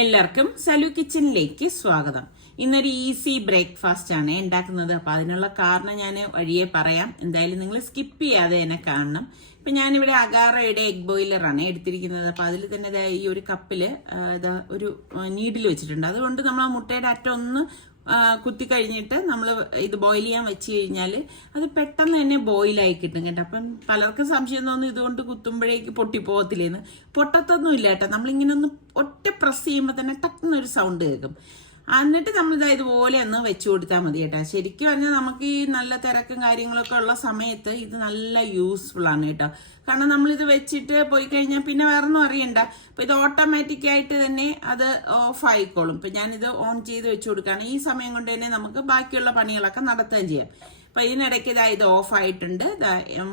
എല്ലാവർക്കും സലു കിച്ചണിലേക്ക് സ്വാഗതം. ഇന്നൊരു ഈസി ബ്രേക്ക്ഫാസ്റ്റ് ആണ് ഉണ്ടാക്കുന്നത്. അപ്പൊ അതിനുള്ള കാരണം ഞാൻ വഴിയെ പറയാം. എന്തായാലും നിങ്ങൾ സ്കിപ്പ് ചെയ്യാതെ എന്നെ കാണണം. ഇപ്പൊ ഞാനിവിടെ അഗാറയുടെ എഗ് ബോയിലറാണ് എടുത്തിരിക്കുന്നത്. അപ്പൊ അതിൽ തന്നെ ഈ ഒരു കപ്പില് ഒരു നീഡിൽ വെച്ചിട്ടുണ്ട്. അതുകൊണ്ട് നമ്മൾ ആ മുട്ടയുടെ അറ്റം ഒന്ന് കുത്തി കഴിഞ്ഞിട്ട് നമ്മൾ ഇത് ബോയിൽ ചെയ്യാൻ വെച്ച് കഴിഞ്ഞാൽ അത് പെട്ടെന്ന് തന്നെ ബോയിലായി കിട്ടും കേട്ടോ. അപ്പം പലർക്കും സംശയം തോന്നുന്നു ഇതുകൊണ്ട് കുത്തുമ്പോഴേക്ക് പൊട്ടിപ്പോകത്തില്ലേന്ന്. പൊട്ടത്തൊന്നും ഇല്ല കേട്ടോ. നമ്മളിങ്ങനെ ഒന്ന് ഒറ്റ പ്രസ് ചെയ്യുമ്പോൾ തന്നെ ടക്കുന്നൊരു സൗണ്ട് കേൾക്കും. എന്നിട്ട് നമ്മളിത് ഇതുപോലെ ഒന്ന് വെച്ചു കൊടുത്താൽ മതി കേട്ടോ. ശരിക്കും പറഞ്ഞാൽ നമുക്ക് ഈ നല്ല തിരക്കും കാര്യങ്ങളൊക്കെ ഉള്ള സമയത്ത് ഇത് നല്ല യൂസ്ഫുൾ ആണ് കേട്ടോ. കാരണം നമ്മളിത് വെച്ചിട്ട് പോയി കഴിഞ്ഞാൽ പിന്നെ വേറെ ഒന്നും അറിയണ്ട. അപ്പൊ ഇത് ഓട്ടോമാറ്റിക് ആയിട്ട് തന്നെ അത് ഓഫ് ആയിക്കോളും. ഇപ്പൊ ഞാനിത് ഓൺ ചെയ്ത് വെച്ചു കൊടുക്കുകയാണ്. ഈ സമയം കൊണ്ട് തന്നെ നമുക്ക് ബാക്കിയുള്ള പണികളൊക്കെ നടത്തുകയും ചെയ്യാം. അപ്പൊ ഇതിനിടയ്ക്ക് ഇത് ഓഫ് ആയിട്ടുണ്ട്.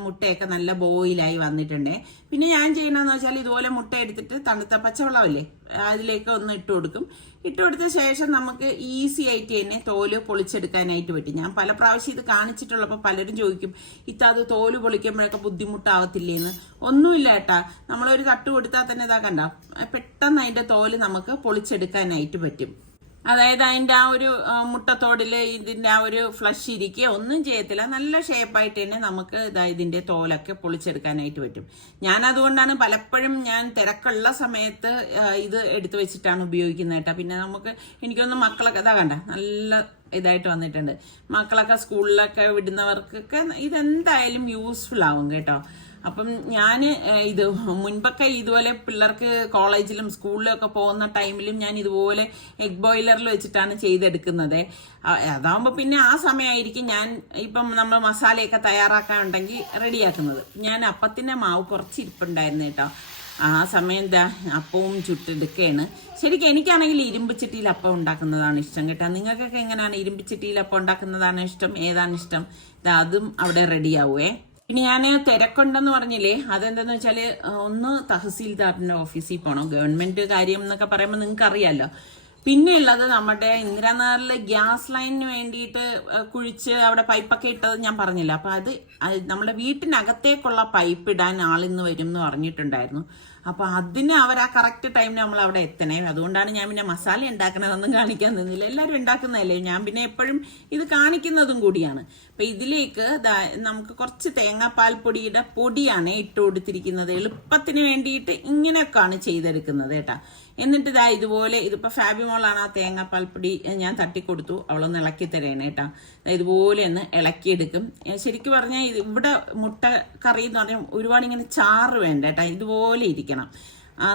മുട്ടയൊക്കെ നല്ല ബോയിലായി വന്നിട്ടുണ്ട്. പിന്നെ ഞാൻ ചെയ്യണമെന്ന് വെച്ചാൽ ഇതുപോലെ മുട്ട എടുത്തിട്ട് തണുത്ത പച്ചവെള്ളമില്ലേ അതിലേക്ക് ഒന്ന് ഇട്ട് കൊടുക്കും. ഇട്ട് കൊടുത്ത ശേഷം നമുക്ക് ഈസി ആയിട്ട് തന്നെ തോല് പൊളിച്ചെടുക്കാനായിട്ട് പറ്റും. ഞാൻ പല പ്രാവശ്യം ഇത് കാണിച്ചിട്ടുള്ളപ്പോൾ പലരും ചോദിക്കും അത് തോല് പൊളിക്കുമ്പോഴൊക്കെ ബുദ്ധിമുട്ടാവത്തില്ലേന്ന്. ഒന്നുമില്ല കേട്ടാ. നമ്മളൊരു തട്ട് കൊടുത്താൽ തന്നെ ഇതാ കണ്ട പെട്ടെന്ന് അതിന്റെ തോല് നമുക്ക് പൊളിച്ചെടുക്കാനായിട്ട് പറ്റും. അതായത് അതിന്റെ ആ ഒരു മുട്ടത്തോടില് ഇതിന്റെ ആ ഒരു ഫ്ലഷ് ഇരിക്കുക ഒന്നും ചെയ്യത്തില്ല. നല്ല ഷേപ്പായിട്ട് തന്നെ നമുക്ക് ഇതിന്റെ തോലൊക്കെ പൊളിച്ചെടുക്കാനായിട്ട് പറ്റും. ഞാൻ അതുകൊണ്ടാണ് പലപ്പോഴും ഞാൻ തിരക്കുള്ള സമയത്ത് ഇത് എടുത്തു വെച്ചിട്ടാണ് ഉപയോഗിക്കുന്നത് കേട്ടോ. പിന്നെ എനിക്കൊന്നും മക്കളൊക്കെ കണ്ട നല്ല ഇതായിട്ട് വന്നിട്ടുണ്ട്. മക്കളൊക്കെ സ്കൂളിലൊക്കെ വിടുന്നവർക്കൊക്കെ ഇതെന്തായാലും യൂസ്ഫുൾ ആവും കേട്ടോ. അപ്പം ഞാൻ ഇത് മുൻപൊക്കെ ഇതുപോലെ പിള്ളേർക്ക് കോളേജിലും സ്കൂളിലും ഒക്കെ പോകുന്ന ടൈമിലും ഞാൻ ഇതുപോലെ എഗ് ബോയിലറിൽ വെച്ചിട്ടാണ് ചെയ്തെടുക്കുന്നത്. അതാവുമ്പോൾ പിന്നെ ആ സമയമായിരിക്കും ഞാൻ ഇപ്പം നമ്മൾ മസാലയൊക്കെ തയ്യാറാക്കാനുണ്ടെങ്കിൽ റെഡിയാക്കുന്നത്. ഞാൻ അപ്പത്തിൻ്റെ മാവ് കുറച്ച് ഇരിപ്പുണ്ടായിരുന്നു കേട്ടോ. ആ സമയം അപ്പവും ചുട്ടെടുക്കുകയാണ്. ശരിക്കും എനിക്കാണെങ്കിൽ ഇരുമ്പിച്ചട്ടിയിൽ അപ്പം ഉണ്ടാക്കുന്നതാണ് ഇഷ്ടം കേട്ടോ. നിങ്ങൾക്കൊക്കെ എങ്ങനെയാണ്? ഇരുമ്പിച്ചട്ടിയിൽ അപ്പം ഉണ്ടാക്കുന്നതാണ് ഇഷ്ടം? ഏതാണ് ഇഷ്ടം? അതും അവിടെ റെഡിയാവുമേ. പിന്നെ ഞാൻ തിരക്കുണ്ടെന്ന് പറഞ്ഞില്ലേ, അതെന്താന്ന് വെച്ചാല് ഒന്ന് തഹസീൽദാറിന്റെ ഓഫീസിൽ പോകണം. ഗവൺമെന്റ് കാര്യം എന്നൊക്കെ പറയുമ്പോൾ നിങ്ങൾക്ക് അറിയാലോ. പിന്നെ ഉള്ളത് നമ്മുടെ ഇന്ദിരാനഗറിലെ ഗ്യാസ് ലൈനിന് വേണ്ടിയിട്ട് കുഴിച്ച് അവിടെ പൈപ്പൊക്കെ ഇട്ടത് ഞാൻ പറഞ്ഞില്ല. അപ്പൊ അത് നമ്മുടെ വീട്ടിനകത്തേക്കുള്ള പൈപ്പ് ഇടാൻ ആളിന്ന് വരും എന്ന് പറഞ്ഞിട്ടുണ്ടായിരുന്നു. അപ്പൊ അതിന് അവർ ആ കറക്റ്റ് ടൈമിന് നമ്മൾ അവിടെ എത്തണേ. അതുകൊണ്ടാണ് ഞാൻ പിന്നെ മസാല ഉണ്ടാക്കണതൊന്നും കാണിക്കാൻ നിന്നില്ല. എല്ലാവരും ഉണ്ടാക്കുന്നതല്ലേ, ഞാൻ പിന്നെ എപ്പോഴും ഇത് കാണിക്കുന്നതും കൂടിയാണ്. അപ്പൊ ഇതിലേക്ക് നമുക്ക് കുറച്ച് തേങ്ങാപ്പാൽ പൊടിയുടെ പൊടിയാണ് ഇട്ട് കൊടുത്തിരിക്കുന്നത്. എളുപ്പത്തിന് വേണ്ടിയിട്ട് ഇങ്ങനെയൊക്കെയാണ് ചെയ്തെടുക്കുന്നത് കേട്ടാ. എന്നിട്ട് ഇതുപോലെ ഇതിപ്പോ ഫാബിമോളാണ് ആ തേങ്ങാപ്പാൽ പൊടി ഞാൻ തട്ടിക്കൊടുത്തു. അവളൊന്ന് ഇളക്കി തരേണേ കേട്ടാ. ഇതുപോലെ ഒന്ന് ഇളക്കിയെടുക്കും. ശരിക്കും പറഞ്ഞാൽ ഇവിടെ മുട്ട കറി എന്ന് പറഞ്ഞാൽ ഒരുപാട് ഇങ്ങനെ ചാറ് വേണ്ട കേട്ടാ. ഇതുപോലെ ഇരിക്കണം.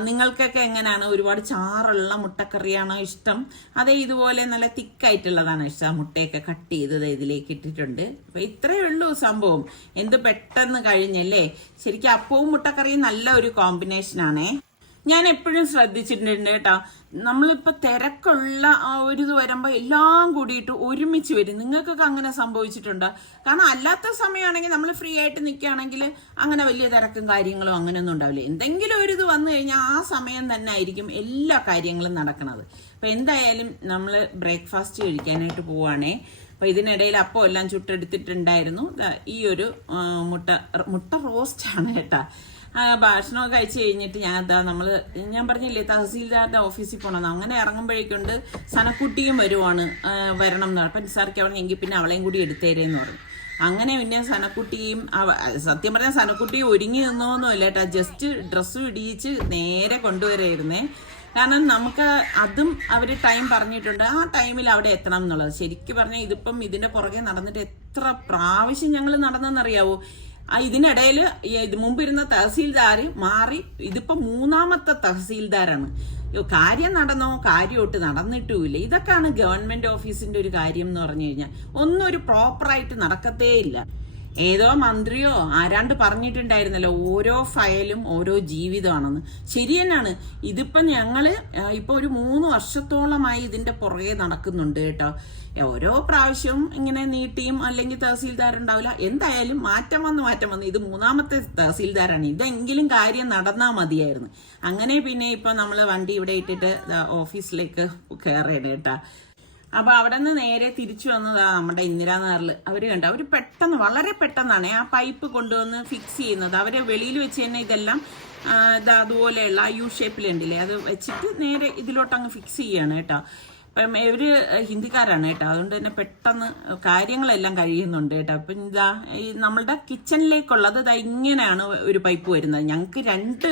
നിങ്ങൾക്കൊക്കെ എങ്ങനെയാണ്? ഒരുപാട് ചാറുള്ള മുട്ടക്കറിയാണോ ഇഷ്ടം? അതേ ഇതുപോലെ നല്ല തിക്കായിട്ടുള്ളതാണോ ഇഷ്ടം? മുട്ടയൊക്കെ കട്ട് ചെയ്തത് ഇതിലേക്ക് ഇട്ടിട്ടുണ്ട്. അപ്പൊ ഇത്രയേ ഉള്ളൂ സംഭവം. എന്ത് പെട്ടെന്ന് കഴിഞ്ഞല്ലേ. ശരിക്കും അപ്പവും മുട്ടക്കറിയും നല്ല ഒരു കോമ്പിനേഷനാണേ. ഞാൻ എപ്പോഴും ശ്രദ്ധിച്ചിട്ടുണ്ട് കേട്ടോ. നമ്മളിപ്പോ തിരക്കുള്ള ആ ഒരു ഇത് വരുമ്പോ എല്ലാം കൂടിയിട്ട് ഒരുമിച്ച് വരും. നിങ്ങൾക്കൊക്കെ അങ്ങനെ സംഭവിച്ചിട്ടുണ്ടോ? കാരണം അല്ലാത്ത സമയമാണെങ്കിൽ നമ്മൾ ഫ്രീ ആയിട്ട് നിൽക്കുകയാണെങ്കിൽ അങ്ങനെ വലിയ തിരക്കും കാര്യങ്ങളും അങ്ങനെയൊന്നും ഉണ്ടാവില്ല. എന്തെങ്കിലും ഒരു ഇത് വന്നു കഴിഞ്ഞാൽ ആ സമയം തന്നെ ആയിരിക്കും എല്ലാ കാര്യങ്ങളും നടക്കുന്നത്. അപ്പൊ എന്തായാലും നമ്മൾ ബ്രേക്ക്ഫാസ്റ്റ് കഴിക്കാനായിട്ട് പോവാണേ. അപ്പൊ ഇതിനിടയിൽ അപ്പം എല്ലാം ചുട്ടെടുത്തിട്ടുണ്ടായിരുന്നു. ഈ ഒരു മുട്ട റോസ്റ്റ് ആണ് കേട്ടാ. ഭക്ഷണമൊക്കെ കഴിച്ചു കഴിഞ്ഞിട്ട് ഞാൻ പറഞ്ഞില്ലേ തഹസീൽദാരുടെ ഓഫീസിൽ പോകണം. അങ്ങനെ ഇറങ്ങുമ്പോഴേക്കൊണ്ട് സനക്കുട്ടിയും വരണം എന്ന് പറഞ്ഞു. അപ്പൊ നിസാർക്ക് അവിടെ എങ്കിൽ പിന്നെ അവളെയും കൂടി എടുത്തേരേന്ന് പറഞ്ഞു. അങ്ങനെ പിന്നെ സനക്കുട്ടിയും സത്യം പറഞ്ഞാൽ സനക്കുട്ടി ഒരുങ്ങി നിന്നോന്നുമില്ല കേട്ടാ. ജസ്റ്റ് ഡ്രസ്സ് ഇടിയിച്ച് നേരെ കൊണ്ടുവരായിരുന്നേ. കാരണം നമുക്ക് അതും അവർ ടൈം പറഞ്ഞിട്ടുണ്ട്. ആ ടൈമിൽ അവിടെ എത്തണം എന്നുള്ളത്. ശരിക്കും പറഞ്ഞാൽ ഇതിപ്പം ഇതിന്റെ പുറകെ നടന്നിട്ട് എത്ര പ്രാവശ്യം ഞങ്ങൾ നടന്നെന്നറിയാവോ. ഇതിനിടയിൽ മുമ്പ് ഇരുന്ന തഹസീൽദാർ മാറി ഇതിപ്പോ 3ാമത്തെ തഹസീൽദാരാണ്. കാര്യം നടന്നോ? കാര്യമായിട്ട് നടന്നിട്ടുമില്ല. ഇതൊക്കെയാണ് ഗവൺമെന്റ് ഓഫീസിന്റെ ഒരു കാര്യം എന്ന് പറഞ്ഞു കഴിഞ്ഞാൽ. ഒന്നും ഒരു പ്രോപ്പറായിട്ട് നടക്കത്തേ ഇല്ല. ഏതോ മന്ത്രിയോ ആരാണ്ട് പറഞ്ഞിട്ടുണ്ടായിരുന്നല്ലോ ഓരോ ഫയലും ഓരോ ജീവിതമാണെന്ന്. ശരി തന്നെയാണ്. ഇതിപ്പം ഞങ്ങള് ഇപ്പൊ ഒരു 3 വർഷത്തോളമായി ഇതിന്റെ പുറകെ നടക്കുന്നുണ്ട് കേട്ടോ. ഓരോ പ്രാവശ്യവും ഇങ്ങനെ നീട്ടിയും അല്ലെങ്കിൽ തഹസീൽദാരുണ്ടാവില്ല. എന്തായാലും മാറ്റം വന്ന് ഇത് 3ാമത്തെ തഹസീൽദാരാണ്. ഇതെങ്കിലും കാര്യം നടന്നാൽ മതിയായിരുന്നു. അങ്ങനെ പിന്നെ ഇപ്പൊ നമ്മള് വണ്ടി ഇവിടെ ഇട്ടിട്ട് ഓഫീസിലേക്ക് കയറേണ്ട കേട്ടാ. അപ്പൊ അവിടെ നിന്ന് നേരെ തിരിച്ചു വന്നതാ നമ്മുടെ ഇന്ദിരാനഗറിൽ. അവര് കണ്ട അവര് പെട്ടെന്ന്, വളരെ പെട്ടെന്നാണ് ആ പൈപ്പ് കൊണ്ടുവന്ന് ഫിക്സ് ചെയ്യുന്നത്. അവര് വെളിയിൽ വെച്ച് തന്നെ ഇതെല്ലാം അതുപോലെയുള്ള യു ഷേപ്പിലുണ്ടല്ലേ, അത് വെച്ചിട്ട് നേരെ ഇതിലോട്ട് അങ്ങ് ഫിക്സ് ചെയ്യാണ് കേട്ടോ. അപ്പം ഇവര് ഹിന്ദിക്കാരാണ് കേട്ടോ, അതുകൊണ്ട് തന്നെ പെട്ടെന്ന് കാര്യങ്ങളെല്ലാം കഴിയുന്നുണ്ട് കേട്ടോ. അപ്പം ഇതാ ഈ നമ്മളുടെ കിച്ചണിലേക്കുള്ളത് ഇങ്ങനെയാണ് ഒരു പൈപ്പ് വരുന്നത്. ഞങ്ങൾക്ക് 2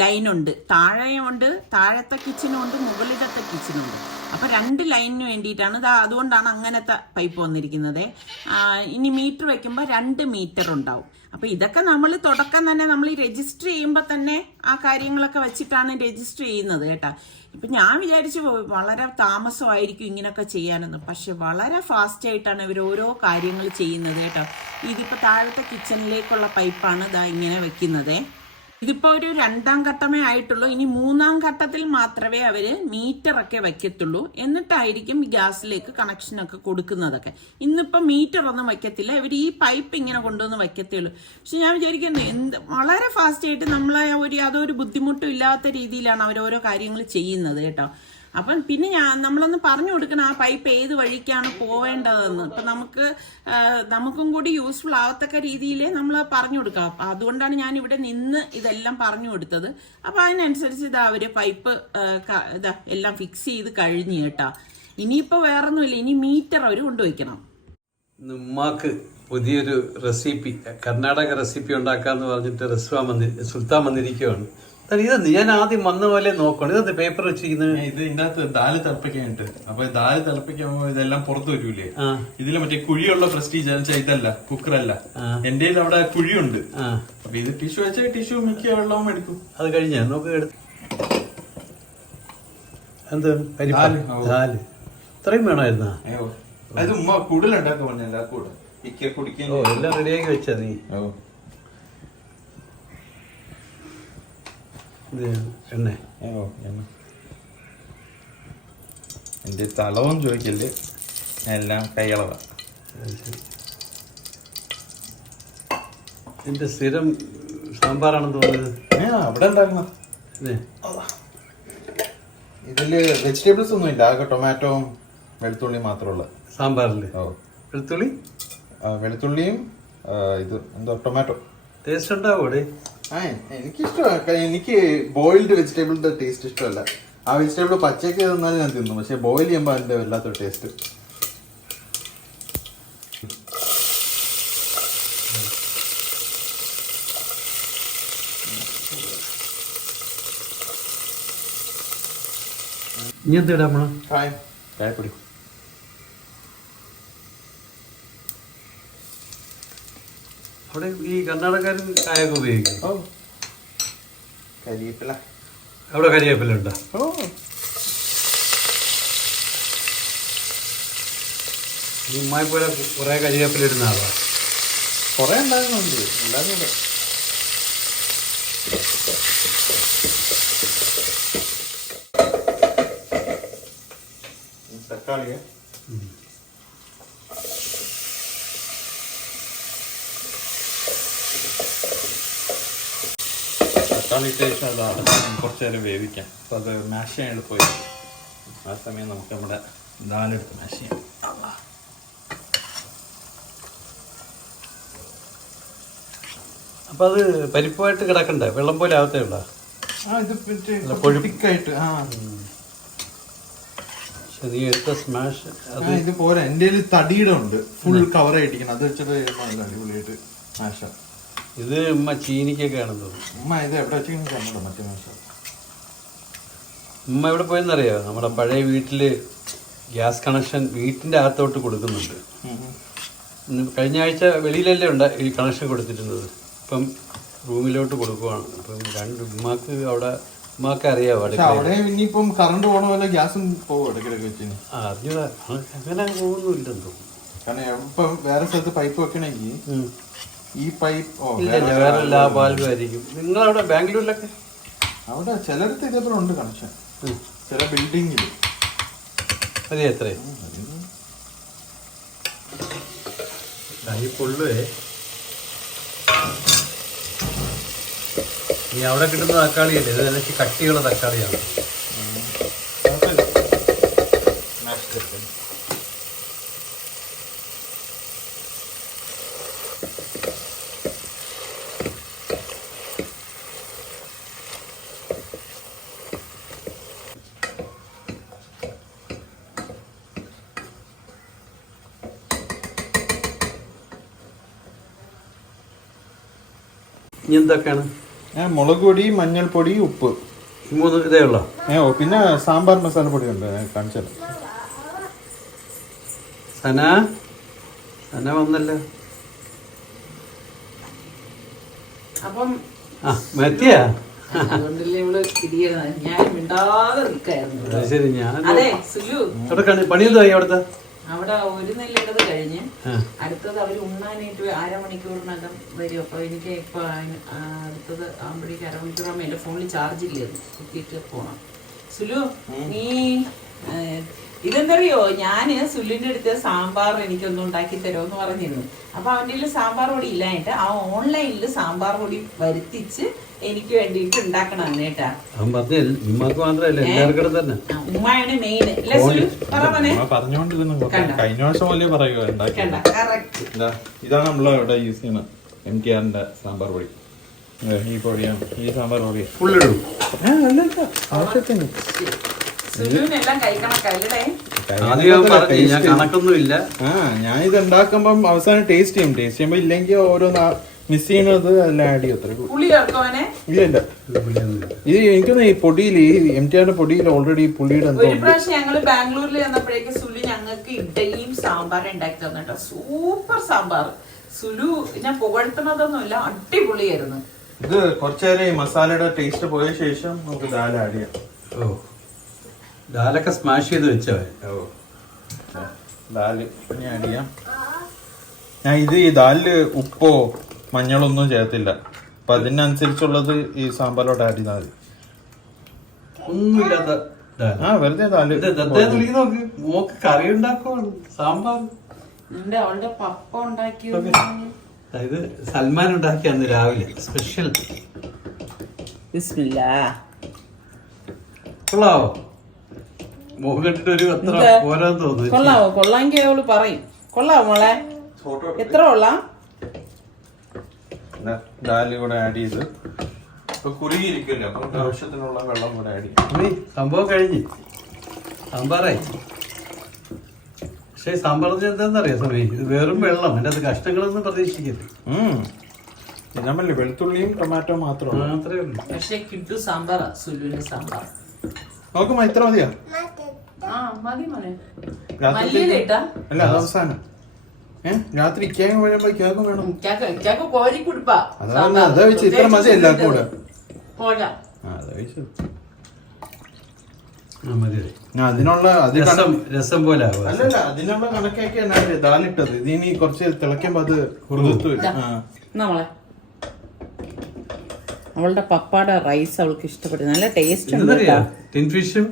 ലൈനുണ്ട്, താഴെയുണ്ട്, താഴത്തെ കിച്ചനും ഉണ്ട്, മുകളിലത്തെ കിച്ചനും ഉണ്ട്. അപ്പം 2 ലൈനിന് വേണ്ടിയിട്ടാണ് അതുകൊണ്ടാണ് അങ്ങനത്തെ പൈപ്പ് വന്നിരിക്കുന്നത്. ഇനി മീറ്റർ വെക്കുമ്പോൾ 2 മീറ്റർ ഉണ്ടാവും. അപ്പം ഇതൊക്കെ നമ്മൾ തുടക്കം തന്നെ നമ്മൾ രജിസ്റ്റർ ചെയ്യുമ്പോൾ തന്നെ ആ കാര്യങ്ങളൊക്കെ വെച്ചിട്ടാണ് രജിസ്റ്റർ ചെയ്യുന്നത് കേട്ടോ. ഇപ്പം ഞാൻ വിചാരിച്ചു വളരെ താമസമായിരിക്കും ഇങ്ങനെയൊക്കെ ചെയ്യാനെന്ന്, പക്ഷെ വളരെ ഫാസ്റ്റ് ആയിട്ടാണ് ഇവർ ഓരോ കാര്യങ്ങൾ ചെയ്യുന്നത് കേട്ടോ. ഇതിപ്പോൾ താഴത്തെ കിച്ചണിലേക്കുള്ള പൈപ്പാണ് ഇങ്ങനെ വെക്കുന്നത്. ഇതിപ്പോൾ ഒരു 2ാം ഘട്ടമേ ആയിട്ടുള്ളൂ. ഇനി 3ാം ഘട്ടത്തിൽ മാത്രമേ അവർ മീറ്ററൊക്കെ വയ്ക്കത്തുള്ളൂ. എന്നിട്ടായിരിക്കും ഗ്യാസിലേക്ക് കണക്ഷനൊക്കെ കൊടുക്കുന്നതൊക്കെ. ഇന്നിപ്പോൾ മീറ്റർ ഒന്നും വയ്ക്കത്തില്ല, ഇവർ ഈ പൈപ്പ് ഇങ്ങനെ കൊണ്ടുവന്ന് വയ്ക്കത്തേ ഉള്ളൂ. പക്ഷെ ഞാൻ വിചാരിക്കുന്നത് വളരെ ഫാസ്റ്റ് ആയിട്ട് നമ്മളെ അതൊരു ബുദ്ധിമുട്ടും ഇല്ലാത്ത രീതിയിലാണ് അവരോരോ കാര്യങ്ങൾ ചെയ്യുന്നത് കേട്ടോ. അപ്പം പിന്നെ നമ്മളൊന്ന് പറഞ്ഞു കൊടുക്കണം ആ പൈപ്പ് ഏത് വഴിക്കാണ് പോവേണ്ടതെന്ന്. അപ്പം നമുക്കും കൂടി യൂസ്ഫുൾ ആവത്തക്ക രീതിയിലേ നമ്മൾ പറഞ്ഞു കൊടുക്കാം. അപ്പം അതുകൊണ്ടാണ് ഞാൻ ഇവിടെ നിന്ന് ഇതെല്ലാം പറഞ്ഞു കൊടുത്തത്. അപ്പം അതിനനുസരിച്ച് അവര് പൈപ്പ് എല്ലാം ഫിക്സ് ചെയ്ത് കഴിഞ്ഞു കേട്ടോ. ഇനിയിപ്പോൾ വേറൊന്നുമില്ല, ഇനി മീറ്റർ അവർ കൊണ്ടുവയ്ക്കണം. ഉമ്മാക്ക് പുതിയൊരു റെസിപ്പി, കർണാടക റെസിപ്പി ഉണ്ടാക്കാന്ന് പറഞ്ഞിട്ട് സുൽത്താൻ വന്നിരിക്കുകയാണ്. ഇതെന്ത് ഞാൻ ആദ്യം വന്ന പോലെ നോക്കണം. ഇതെന്ത് പേപ്പർ വെച്ചിരിക്കുന്നത്? ഇത് ഇതിന്റെ അകത്ത് ദാല് തിളപ്പിക്കാനിട്ട്. അപ്പൊ ദാല് തിളപ്പിക്കുമ്പോ ഇതെല്ലാം പുറത്ത് വരൂലേ. ഇതില് മറ്റേ കുഴിയുള്ള പ്രസ്റ്റീജ് ഇതല്ല, കുക്കറല്ല. എന്റെ അവിടെ കുഴിയുണ്ട്. അപ്പൊ ഇത് ടിഷ്യൂ വെച്ചാൽ ടിഷ്യൂ മിക്ക വെള്ളവും എടുക്കും. അത് കഴിഞ്ഞ നോക്ക് എടുത്ത് എന്ത് ദാല് ഇത്രയും വേണമായിരുന്ന? അയ്യോ അത് ഉമ്മ കൂടുതലുണ്ടാക്കാൻ പറഞ്ഞല്ല, കൂടെ കുടിക്കാൻ. ഓ എല്ലാം റെഡിയാക്കി വെച്ചാ നീ? ഓ എണ്ണ എന്റെ തലവും ചോദിക്കല്, എല്ലാം കൈയളവാ. എന്റെ സ്ഥിരം സാമ്പാറാണെന്ന് തോന്നുന്നത്. അവിടെ ഉണ്ടാക്കുന്ന ഇതില് വെജിറ്റബിൾസ് ഒന്നും ഇല്ല, ആകെ ടൊമാറ്റോയും വെളുത്തുള്ളിയും മാത്രമുള്ള സാമ്പാറില്. വെളുത്തുള്ളിയും ഇത് എന്തോ ടൊമാറ്റോ. ടേസ്റ്റ് ഉണ്ടാവൂടെ? എനിക്കിഷ്ടമാണ്. എനിക്ക് ബോയിൽഡ് വെജിറ്റബിളിന്റെ ടേസ്റ്റ് ഇഷ്ടമല്ല. ആ വെജിറ്റബിൾ പച്ചയ്ക്ക് തന്നാലും ഞാൻ തിന്നു, പക്ഷെ ബോയിൽ ചെയ്യുമ്പോൾ അതിന്റെ വല്ലാത്തൊരു ടേസ്റ്റ്. ഇനി എന്തിടാ നമ്മള്? കായപ്പൊടി. അവിടെ ഈ കർണാടകക്കാരൻ കായൊക്കെ ഉപയോഗിക്കും. കരിവേപ്പില. അവിടെ കരിവേപ്പില ഉണ്ടോ? ഈ ഉമ്മായി പോലെ കുറെ കരിവേപ്പില ഇടുന്ന ആളാ. കൊറേ ഉണ്ടാകുന്നുണ്ട്, ഉണ്ടാകുന്നുണ്ട്. തക്കാളിയെ തക്കാളി ഇട്ട ശേഷം അത് അടച്ച് കുറച്ച് നേരം വേവിക്കാം. അപ്പോൾ അത് മാഷ് ചെയ്യാൻ എളുപ്പമായി. ആ സമയം നമുക്ക് നമ്മുടെ ദാലെടുത്ത് മാഷ് ചെയ്യാം. അപ്പൊ അത് പരിപ്പുമായിട്ട് കിടക്കണ്ടേ? വെള്ളം പോലെ ആവത്തേ ഉള്ള? തിക്കായിട്ട്. നീ എടുത്ത സ്മാഷ് ഇത് പോരാ, എന്റെ തടിയുടെ ഉണ്ട്, ഫുൾ കവർ ആയിട്ടിരിക്കണം. അത് വെച്ചിട്ട് അടിപൊളിയായിട്ട് മാഷ. ഇത് ഉമ്മ ചീനിക്കൊക്കെ ആണെന്ന് തോന്നുന്നു. ഉമ്മ ഇത് എവിടെ വെച്ചിട്ട് മറ്റേ മാഷ. ഉമ്മ എവിടെ പോയെന്നറിയോ? നമ്മുടെ പഴയ വീട്ടില് ഗ്യാസ് കണക്ഷൻ വീട്ടിന്റെ അകത്തോട്ട് കൊടുക്കുന്നുണ്ട്. കഴിഞ്ഞ ആഴ്ച വെളിയിലല്ലേ ഈ കണക്ഷൻ കൊടുത്തിരുന്നത്. ഇപ്പം റൂമിലോട്ട് കൊടുക്കുവാണ്. അപ്പം ഉമ്മാക്ക് അവിടെ ഉമ്മാക്ക് അറിയാവോ? അവിടെ ഇനിയിപ്പം കറണ്ട് പോണ പോലെ ഗ്യാസും പോകും ഇടയ്ക്കിടയ്ക്ക് വെച്ചിന്. അറിഞ്ഞൂടാ, അങ്ങനെ പോകുന്നില്ലെന്ന് തോന്നുന്നു. കാരണം ഇപ്പം വേറെ സ്ഥലത്ത് പൈപ്പ് വെക്കണമെങ്കിൽ ഈ പൈപ്പ് വേറെ എല്ലാ വാൽവും ആയിരിക്കും. നിങ്ങളവിടെ ബാംഗ്ലൂരിലൊക്കെ അവിടെ ചിലടത്ത് ഇതേപോലെ ഉണ്ട് കണക്ഷൻ, ചില ബിൽഡിങ്ങിൽ. അതെ, എത്രേ പൊള്ളുവേ. ഈ അവിടെ കിട്ടുന്ന തക്കാളിയല്ലേ? ഇത് എനിക്ക് കട്ടിയുള്ള തക്കാളിയാണ്. ഇനി എന്തൊക്കെയാണ്? മുളക് പൊടി, മഞ്ഞൾപ്പൊടി, ഉപ്പ്, ഈ 3 ഇതേ ഉള്ളോ? പിന്നെ സാമ്പാർ മസാല പൊടി ഉണ്ട്, കാണിച്ചത്. സന വന്നല്ലോ. അപ്പം മെത്തിയാ? അതുകൊണ്ടല്ലേ ഇവള് പിടിയിരുന്നത്. ഞാൻ മിണ്ടാതെ നിൽക്കായിരുന്നു. ശരി. ഞാൻ അതെ സുലു, പണിയൊന്നും ആയി അവിടുത്തെ? അവിടെ ഒരു നെല്ലിടത് കഴിഞ്ഞ് അടുത്തത് അവർ ഉണ്ണാനായിട്ട് 1/2 മണിക്കൂറിനകം വരും. അപ്പൊ എനിക്ക് ഇപ്പൊ അടുത്തത് ആകുമ്പോഴേക്ക് 1/2 മണിക്കൂറാകുമ്പോ എന്റെ ഫോണിൽ ചാർജ് ഇല്ലായിരുന്നു, കുത്തിയിട്ട് പോണം. സുലു നീ ഇതെന്തറിയോ, ഞാന് സുല്ലിന്റെ അടുത്ത് സാമ്പാർ എനിക്കൊന്നും ഉണ്ടാക്കി തരുമെന്ന് പറഞ്ഞിരുന്നു. അപ്പൊ അവന്റെ സാമ്പാർ പൊടി ഇല്ലായിട്ട് ആ ഓൺലൈനിൽ സാമ്പാർ പൊടി വരുത്തിച്ച് എനിക്ക് വേണ്ടിട്ട് ഉണ്ടാക്കണം കേട്ടാ. ഉമ്മയാണ് മെയിൻ. കഴിഞ്ഞ വർഷം പോലെ പറയുക. ഇതാണ് നമ്മൾ ഇവിടെ യൂസ് ചെയ്യുന്നത്, MTRന്റെ സാമ്പാർ പൊടി. ഈ പൊടിയാണ്, ഈ സാമ്പാർ പൊടി ഫുള്ളിടും. ആവശ്യത്തിന് കണക്കൊന്നുമില്ല. ഞാൻ ഇത് ഉണ്ടാക്കുമ്പം അവസാനം ടേസ്റ്റ് ചെയ്യുമ്പോ ഇല്ലെങ്കിൽ ഓരോന്ന് മിസ് ചെയ്യണത് എല്ലാം ആഡ് ചെയ്യും. ഇല്ല ഇത് എനിക്കൊന്ന് ഈ പൊടിയിൽ, ഈ MTRന്റെ പൊടിയിൽ ഓൾറെഡി പുളിയുടെ ഒരു പ്രാവശ്യം ഞങ്ങള് ബാംഗ്ലൂരിൽ ചെന്നപ്പോഴേക്ക് സുലു ഞങ്ങൾക്ക് ഇഡ്ഡലിയും സാമ്പാർ ഉണ്ടാക്കി തന്നിട്ടോ. സൂപ്പർ സാമ്പാർ. സുലു ഞാൻ പുകഴ്ത്തുന്നതൊന്നുമില്ല, അടിപൊളിയായിരുന്നു. ഇത് കുറച്ചേരം ഈ മസാലയുടെ ടേസ്റ്റ് പോയ ശേഷം നമുക്ക് ദാൽ ആഡ് ചെയ്യാം. ദാലൊക്കെ സ്മാഷ് ചെയ്ത് വെച്ചോ? ദാല് ഇനി ആഡ് ചെയ്യാം. ഞാൻ ഈ ദാലില് ഉപ്പോ മഞ്ഞളൊന്നും ചേർത്തില്ല. അപ്പൊ അതിനനുസരിച്ചുള്ളത് ഈ സാമ്പാറിലോട്ട് ആഡ് ചെയ്താൽ മതി. ഒന്നുമില്ലാത്ത വെറുതെ ദാല്. മോക്ക് കറി ഉണ്ടാക്കുവാണ് സാമ്പാർ. അവളുടെ പപ്പ ഉണ്ടാക്കിയത് ഇത് സൽമാൻ ഉണ്ടാക്കി അന്ന് രാവിലെ സ്പെഷ്യൽ. കൊള്ളാവോ? മോഹം കണ്ടിട്ട് ഒരു അത്ര പോരാന്ന് തോന്നുന്നു. കൊള്ളാവോ? കൊള്ളാമെങ്കിൽ അവള് പറയും. കൊള്ളാവോ മോളെ? എത്ര കൊള്ളാം? ദാല് കൂടെ ആഡ് ചെയ്ത് കുറുകിയിരിക്കില്ല, ആവശ്യത്തിനുള്ള വെള്ളം കൂടെ ആഡ് ചെയ്യും. സംഭവം കഴിഞ്ഞ് സാമ്പാറായി. പക്ഷെ സാമ്പാർ എന്താന്നറിയാം സമയം, ഇത് വെറും വെള്ളം, എൻ്റെ അത് കഷ്ണങ്ങളൊന്നും പ്രതീക്ഷിക്കരുത്. നമ്മളല്ലേ വെളുത്തുള്ളിയും ടൊമാറ്റോ മാത്രമേ ഉള്ളൂ. പക്ഷെ കിട്ടു സാമ്പാറാ സുലുവിന്റെ സാമ്പാർ. നോക്കുമ്പോ ഇത്ര മതിയാ? മതി മോനെ. അല്ല അത് അവസാനം രാത്രി കേക്ക് വരുമ്പോ കേക്കും വേണം. കോരി കുടിപ്പാ. അതാ വെച്ച് ഇത്ര മതി എല്ലാവർക്കും കൂടെ. അതിനുള്ള രസം പോലെ അല്ലല്ല, അതിനുള്ള കണക്കൊക്കെയാണ് ദാലിട്ടത്. ഇതിനി കുറച്ച് തിളക്കുമ്പോ അത് കുറുത്തു വരും. അവളുടെ പപ്പാടെ റൈസ് അവൾക്ക് ഇഷ്ടപ്പെട്ടു. നല്ല ടേസ്റ്റ് ഉണ്ട്. ടിൻ ഫിഷും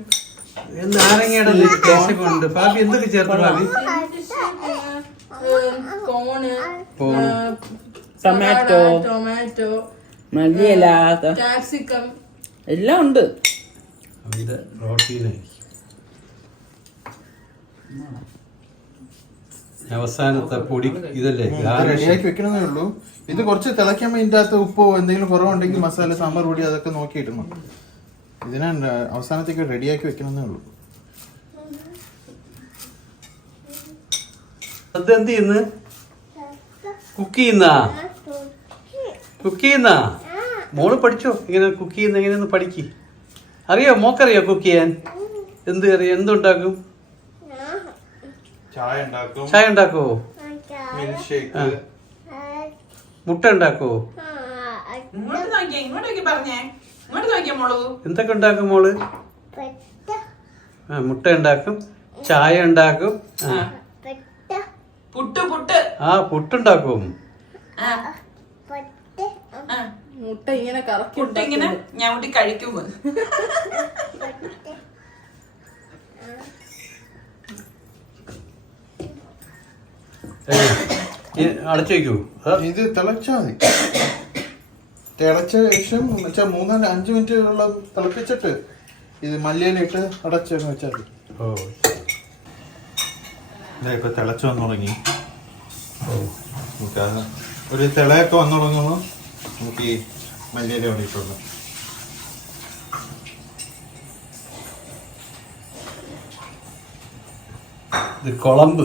നാരങ്ങയുടെ കൊണ്ട് ഭാബി എന്തൊക്കെ ചേർത്ത്? ഭാബി ടൊമാറ്റോ മല്ലിയില ക്യാപ്സിക്കം എല്ലാം ഉണ്ട്. അവസാനത്തെ പൊടി ഇതല്ലേ റെഡിയാക്കി വെക്കണമെന്നേ ഉള്ളൂ. ഇത് കുറച്ച് തിളയ്ക്കുമ്പോ ഇതിന്റെ അകത്ത് ഉപ്പോ എന്തെങ്കിലും കുറവുണ്ടെങ്കിൽ മസാല സാമ്പാർ പൊടി അതൊക്കെ നോക്കിയിടണം. ഇതിനാ അവസാനത്തേക്ക് റെഡിയാക്കി വെക്കണമെന്നേ ഉള്ളൂ. അതെന്ത് ചെയ്യുന്നു? കുക്ക് ചെയ്യുന്ന മോള് പഠിച്ചോ? ഇങ്ങനെ കുക്ക് ചെയ്യുന്ന എങ്ങനെയൊന്ന് പഠിക്ക്. അറിയോ? മോക്കറിയോ കുക്ക് ചെയ്യാൻ? എന്ത് അറിയാം? എന്തുണ്ടാക്കും? ചായ ഉണ്ടാക്കോ? മുട്ട ഉണ്ടാക്കോ? എന്തൊക്കെ ഉണ്ടാക്കും മോള്? മുട്ട ഉണ്ടാക്കും, ചായ ഉണ്ടാക്കും, പുട്ടുണ്ടാക്കും. മുട്ട ഇങ്ങനെ കറക്കി ഇങ്ങനെ ഞാൻ കഴിക്കുമ്പോ അടച്ചു വെക്കൂ. ഇത് തിളച്ചാ മതി. തിളച്ച ശേഷം 3-5 മിനിറ്റ് വെള്ളം തിളപ്പിച്ചിട്ട് ഇത് മല്ലിയിലിട്ട് അടച്ച് വെച്ചാൽ മതി. ഇപ്പൊ തിളച്ചു വന്നു തുടങ്ങി. ഒരു തിളയൊക്കെ വന്നു തുടങ്ങുമ്പോൾ നമുക്ക് ഈ മല്ലിയില വേണ്ടിയിട്ടുള്ളൂ. ഇത് കുളമ്പ്.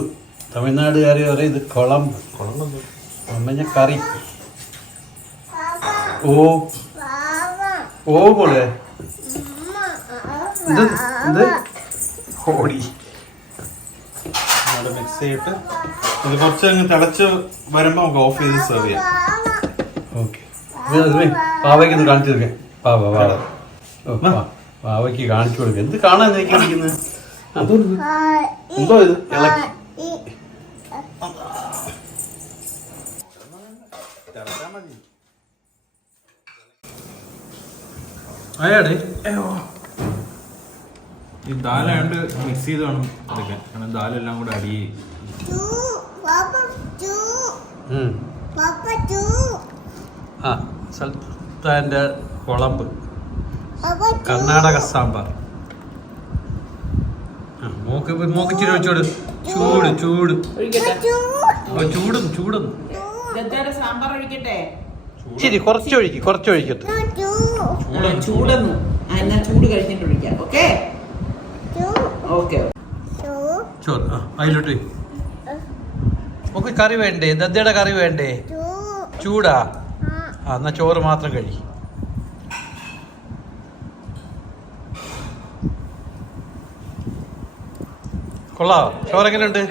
തമിഴ്നാടുകാർ പറയും ഇത് കുളമ്പ്. കുളമ്പ് കറി. ഓ ഓ മോളെ ഇത് ഓടി മിക്സ് ചെയ്തിട്ട് ഇത് കുറച്ച് അങ്ങ് തിളച്ച് വരുമ്പോ നമുക്ക് ഓഫ് ചെയ്ത് സെർവ് ചെയ്യാം. ഓക്കെ പാവയ്ക്ക് ഒന്ന് കാണിച്ചു കൊടുക്കേ പാവയ്ക്ക് കാണിച്ചു കൊടുക്കുക. എന്ത് കാണാൻ നിൽക്കുന്നത് അതൊന്നും എന്തോ ഇത് ഇളക്കി അയാടെ ഈ ദാലായോണ്ട് മിക്സ് ചെയ്ത് വേണം എടുക്കാൻ, കാരണം ദാലെല്ലാം കൂടെ അടി. ആ സുൽത്താൻ്റെ കുളമ്പ് കർണാടക സാമ്പാർ. മോക്ക് ഇച്ചിരി വെച്ചോട്. ചൂട് ചൂട് ചൂടും സാമ്പാർ ഒഴിക്കട്ടെ. ഇച്ചിരി കുറച്ചൊഴിക്കട്ടെ. ചൂടെന്നു എന്നാ ചൂട് കഴിഞ്ഞിട്ട് ഒഴിക്കാം. Okay okay. ചോറ് അതിലോട്ട് നമുക്ക് കറി വേണ്ടേ? ദദ്ദയുടെ കറി വേണ്ടേ? ചൂടാ? എന്നാ ചോറ് മാത്രം കഴി. കൊള്ളാവോ? ചോറ് എങ്ങനെയുണ്ട്?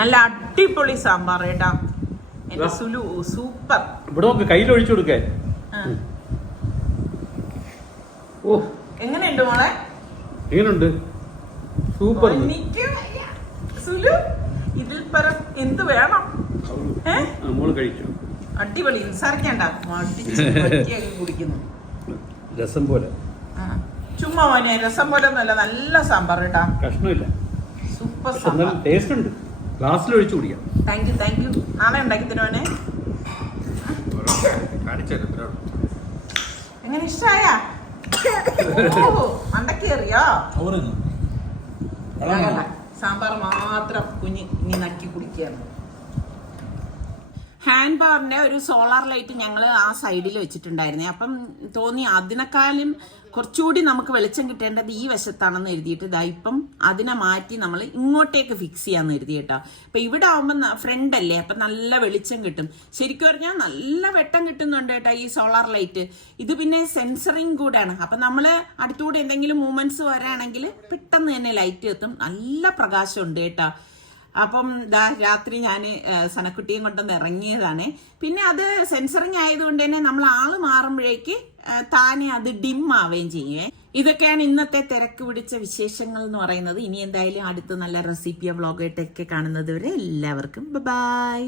നല്ല അടിപൊളി സാമ്പാർ കേട്ടാ. എന്റെ സുലു സൂപ്പർ. ഇവിടെ നോക്ക്, കയ്യിൽ ഒഴിച്ചു കൊടുക്കേ. ഓ എങ്ങനെയുണ്ട് മോളെ? എങ്ങനെയുണ്ട്? സൂപ്പർ. സുലു ഇതിൽ പരം എന്ത് വേണം? മോള് കഴിച്ചു. അടിപൊളി. നിസ്സാരിക്കണ്ട, കുടിക്കുന്നു. രസം പോലെ. ചുമ്മാ മോനെ, രസം പോലെ ഒന്നല്ല, നല്ല സാമ്പാർ കേട്ടാ. കഷ്ണമില്ല, സൂപ്പർ സാമ്പാർ. ടേസ്റ്റ് ഉണ്ട്. ഗ്ലാസ്സിൽ ഒഴിച്ചു കുടിക്കാം. Thank you. നാളെ ഉണ്ടാക്കി തരുവാനെ. എങ്ങനെ ഇഷ്ടായ? മണ്ടക്കേറിയോ? സാമ്പാർ മാത്രം കുഞ്ഞ് ഇനി നക്കി കുടിക്കുകയാണ്. ഹാൻഡ് ബാറിന്റെ ഒരു സോളാർ ലൈറ്റ് ഞങ്ങൾ ആ സൈഡിൽ വെച്ചിട്ടുണ്ടായിരുന്നേ. അപ്പം തോന്നി അതിനേക്കാളും കുറച്ചുകൂടി നമുക്ക് വെളിച്ചം കിട്ടേണ്ടത് ഈ വശത്താണെന്ന് എഴുതിയിട്ട് ഇതാ ഇപ്പം അതിനെ മാറ്റി നമ്മൾ ഇങ്ങോട്ടേക്ക് ഫിക്സ് ചെയ്യാന്ന് എഴുതിയിട്ടാ. അപ്പൊ ഇവിടെ ആവുമ്പോൾ ഫ്രണ്ട് അല്ലേ, അപ്പൊ നല്ല വെളിച്ചം കിട്ടും. ശരിക്കും പറഞ്ഞാൽ നല്ല വെട്ടം കിട്ടുന്നുണ്ട് കേട്ടോ ഈ സോളാർ ലൈറ്റ്. ഇത് പിന്നെ സെൻസറിങ് കൂടെയാണ്. അപ്പൊ നമ്മള് അടുത്തുകൂടെ എന്തെങ്കിലും മൂവ്മെന്റ്സ് വരാണെങ്കിൽ പെട്ടെന്ന് തന്നെ ലൈറ്റ് എത്തും. നല്ല പ്രകാശമുണ്ട് കേട്ടോ. അപ്പം രാത്രി ഞാൻ സനക്കുട്ടിയും കൊണ്ടൊന്ന് ഇറങ്ങിയതാണ്. പിന്നെ അത് സെൻസറിങ് ആയതുകൊണ്ട് തന്നെ നമ്മൾ ആള് മാറുമ്പോഴേക്ക് താനെ അത് ഡിം ആവുകയും ചെയ്യേ. ഇതൊക്കെയാണ് ഇന്നത്തെ തിരക്ക് പിടിച്ച വിശേഷങ്ങൾ എന്ന് പറയുന്നത്. ഇനി എന്തായാലും അടുത്ത നല്ല റെസിപ്പിയോ വ്ളോഗായിട്ടൊക്കെ കാണുന്നത് വരെ എല്ലാവർക്കും ബൈ.